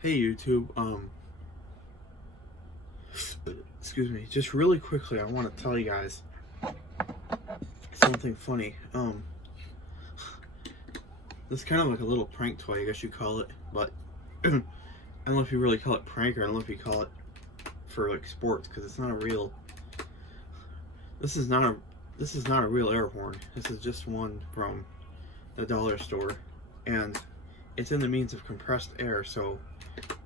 Hey YouTube, excuse me, just really quickly I want to tell you guys something funny. This is kind of like a little prank toy, I guess you call it, but I don't know if you really call it prank, or I don't know if you call it for like sports, because it's not a real, this is not a real air horn. This is just one from the dollar store, and it's in the means of compressed air, so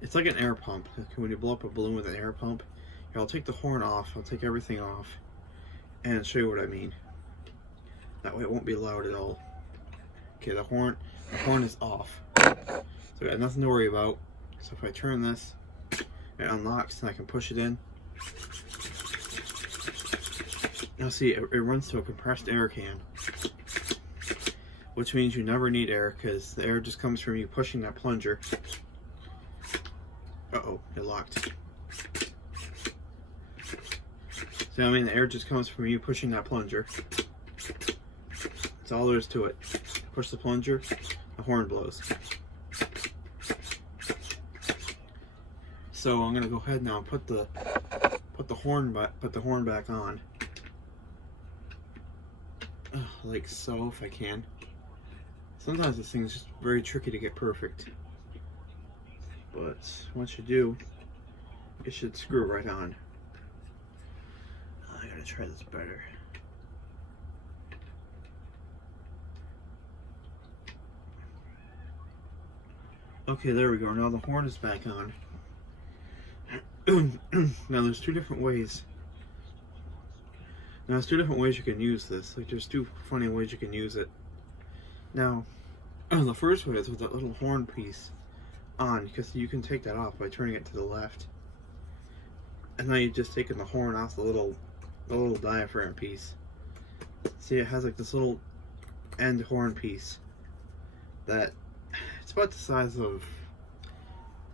it's like an air pump. When you blow up a balloon with an air pump, here, I'll take the horn off, I'll take everything off, and show you what I mean. That way it won't be loud at all. Okay, the horn is off. So I got nothing to worry about. So if I turn this, it unlocks and I can push it in. Now see, it runs to a compressed air can, which means you never need air, because the air just comes from you pushing that plunger. Uh-oh, it locked. So I mean, the air just comes from you pushing that plunger. That's all there is to it. Push the plunger, the horn blows. So I'm gonna go ahead now and put the horn back on. Like so, if I can. Sometimes this thing's just very tricky to get perfect. But once you do, it should screw right on. I gotta try this better. Okay, there we go. Now the horn is back on. Now there's two different ways. Now there's two different ways you can use this. Like there's two funny ways you can use it. Now, the first way is with that little horn piece on, because you can take that off by turning it to the left. And now you've just taken the horn off the little diaphragm piece. See, it has like this little end horn piece that it's about the size of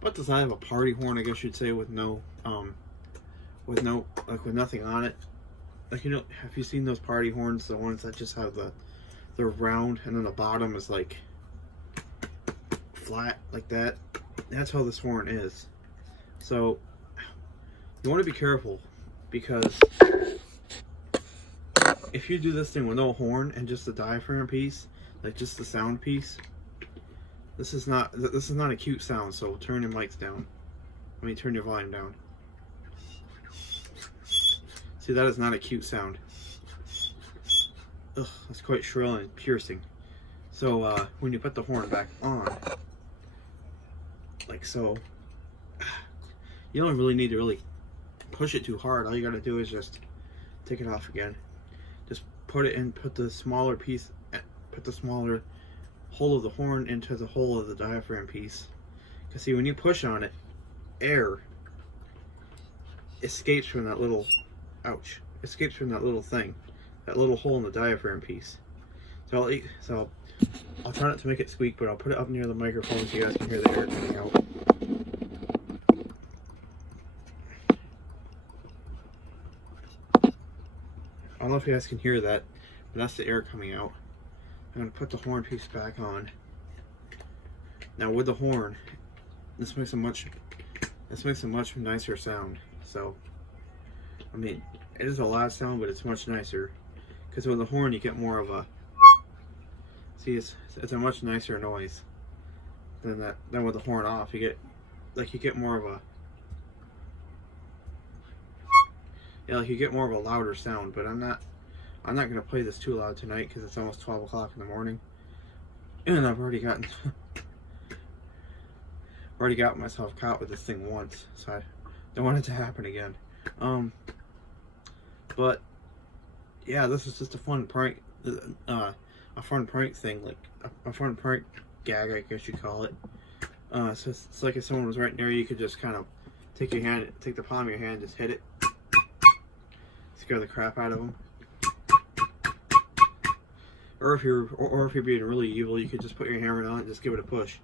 a party horn, I guess you'd say, with with nothing on it. Like, you know, have you seen those party horns, the ones that just have they're round and then the bottom is like flat like that? That's how this horn is. So you want to be careful, because if you do this thing with no horn and just the diaphragm piece, like just the sound piece, this is not a cute sound. So turn your mics down. Turn your volume down. See, that is not a cute sound. Ugh, that's quite shrill and piercing. So when you put the horn back on, like so, you don't really need to really push it too hard. All you gotta do is just take it off again. Just put it in, put the smaller hole of the horn into the hole of the diaphragm piece. Because see, when you push on it, air escapes from that little, escapes from that little thing, that little hole in the diaphragm piece. So I'll try not to make it squeak, but I'll put it up near the microphone so you guys can hear the air coming out. I don't know if you guys can hear that, but that's the air coming out. I'm going to put the horn piece back on. Now with the horn, this makes a much nicer sound. So, I mean, it is a loud sound, but it's much nicer. Because with the horn, you get more of a, see, it's a much nicer noise than with the horn off. You get more of a, yeah, like you get more of a louder sound. But I'm not gonna play this too loud tonight, because it's almost 12 o'clock in the morning, and I've already gotten myself caught with this thing once, so I don't want it to happen again. But yeah, this is just a fun prank, a fun prank thing, like a fun prank gag, I guess you'd call it. So it's like if someone was right near you, you could just kind of take the palm of your hand, just hit it, scare the crap out of them. Or if you're being really evil, you could just put your hammer on it and just give it a push.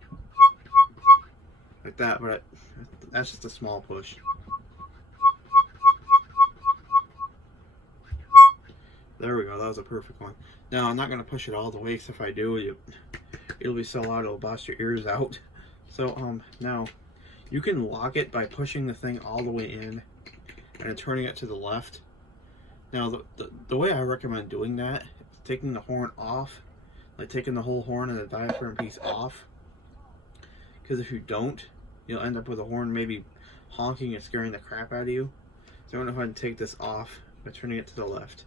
Like that, but that's just a small push. There we go, that was a perfect one. Now, I'm not going to push it all the way, because if I do, it'll be so loud it'll blast your ears out. So, now, You can lock it by pushing the thing all the way in and then turning it to the left. Now, the way I recommend doing that is taking the horn off, like taking the whole horn and the diaphragm piece off. Because if you don't, you'll end up with a horn maybe honking and scaring the crap out of you. So I'm going to go ahead and take this off by turning it to the left.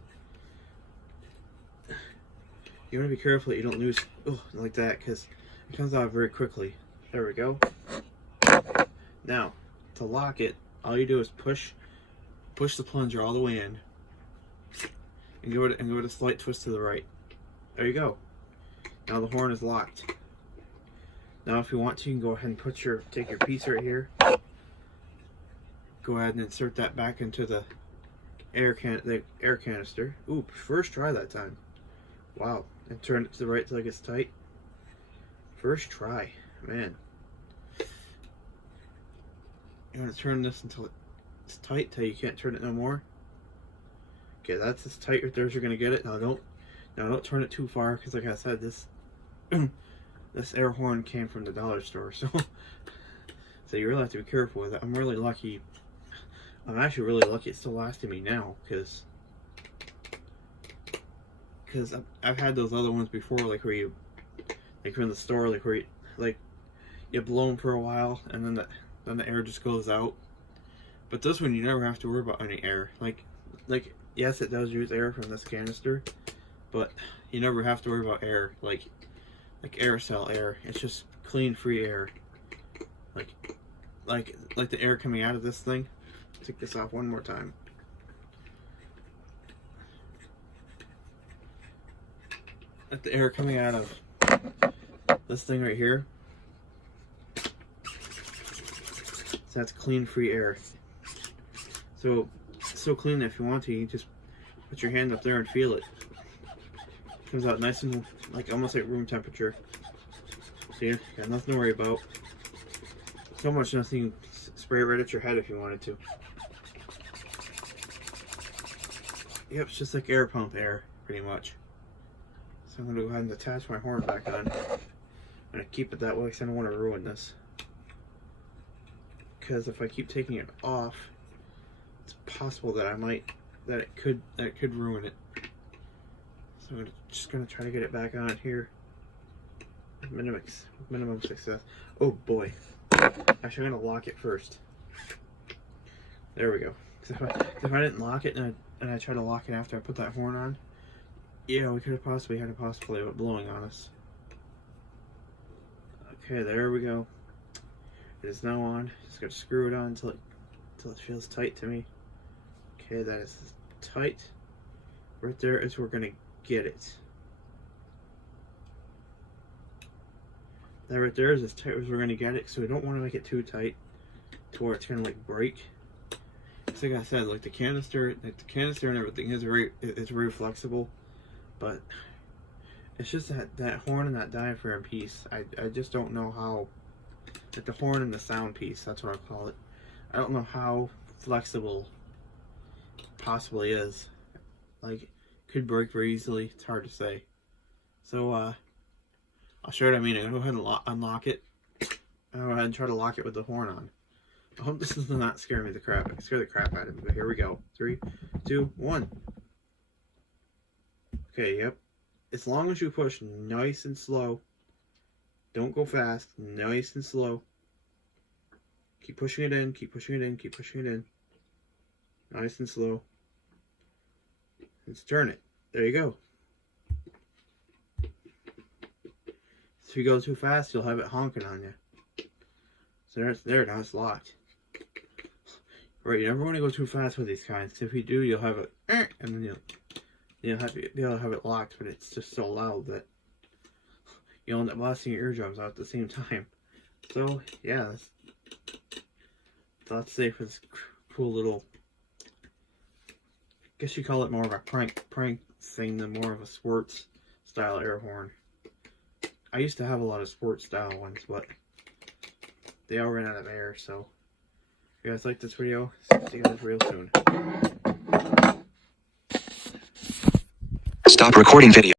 You want to be careful that you don't lose like that, because it comes out very quickly. There we go. Now, to lock it, all you do is push the plunger all the way in, and give it a slight twist to the right. There you go. Now the horn is locked. Now, if you want to, you can go ahead and take your piece right here. Go ahead and insert that back into the air canister. Ooh, first try that time. Wow. And turn it to the right till it gets tight. First try, man. You want to turn this until it's tight, till you can't turn it no more. Okay, that's as tight right there as you're gonna get it. Now don't turn it too far, because like I said, this this air horn came from the dollar store, so you really have to be careful with it. I'm really lucky. I'm actually really lucky it's still lasting me now, because I've had those other ones before, like where you're in the store, like where you blow them for a while and then the air just goes out. But this one, you never have to worry about any air. Like yes, it does use air from this canister, but you never have to worry about air, like aerosol air. It's just clean, free air. Like the air coming out of this thing. Take this off one more time. Like the air coming out of this thing right here. So that's clean, free air. So clean that if you want to, you just put your hand up there and feel it. Comes out nice and almost like room temperature. See, got nothing to worry about. So much nothing, you can spray it right at your head if you wanted to. Yep, it's just like air pump air, pretty much. So I'm going to go ahead and attach my horn back on. I'm going to keep it that way because I don't want to ruin this. Because if I keep taking it off, it's possible that it could ruin it. So I'm just going to try to get it back on here. Minimum success. Oh boy. Actually, I'm going to lock it first. There we go. If I didn't lock it and I tried to lock it after I put that horn on, yeah, we could have possibly had a possibility of it blowing on us. Okay, there we go. It is now on. Just got to screw it on until it feels tight to me. Okay, that is tight. Right there is where we're gonna get it. That right there is as tight as we're gonna get it. So we don't want to make it too tight to where it's gonna like break. It's like I said, like the canister and everything is very flexible, but it's just that horn and that diaphragm piece. I just don't know how, like the horn and the sound piece, that's what I call it. I don't know how flexible it possibly is. Like, could break very easily. It's hard to say. So I'll show you what I mean. I'm gonna go ahead and unlock it. I'll go ahead and try to lock it with the horn on. I hope this does not scare the crap out of me, but here we go. 3, 2, 1. Okay, yep. As long as you push nice and slow, don't go fast, nice and slow. Keep pushing it in, keep pushing it in, keep pushing it in. Nice and slow. Let's turn it. There you go. If you go too fast, you'll have it honking on you. So there, now it's locked. Right, you never want to go too fast with these kinds, because if you do, you'll have it, and then you'll have it locked, but it's just so loud that you'll end up blasting your eardrums out at the same time. So yeah, that's safe for this cool little, I guess you call it more of a prank thing than more of a sports style air horn. I used to have a lot of sports style ones, but they all ran out of air. So if you guys like this video, see you guys real soon. Stop recording video.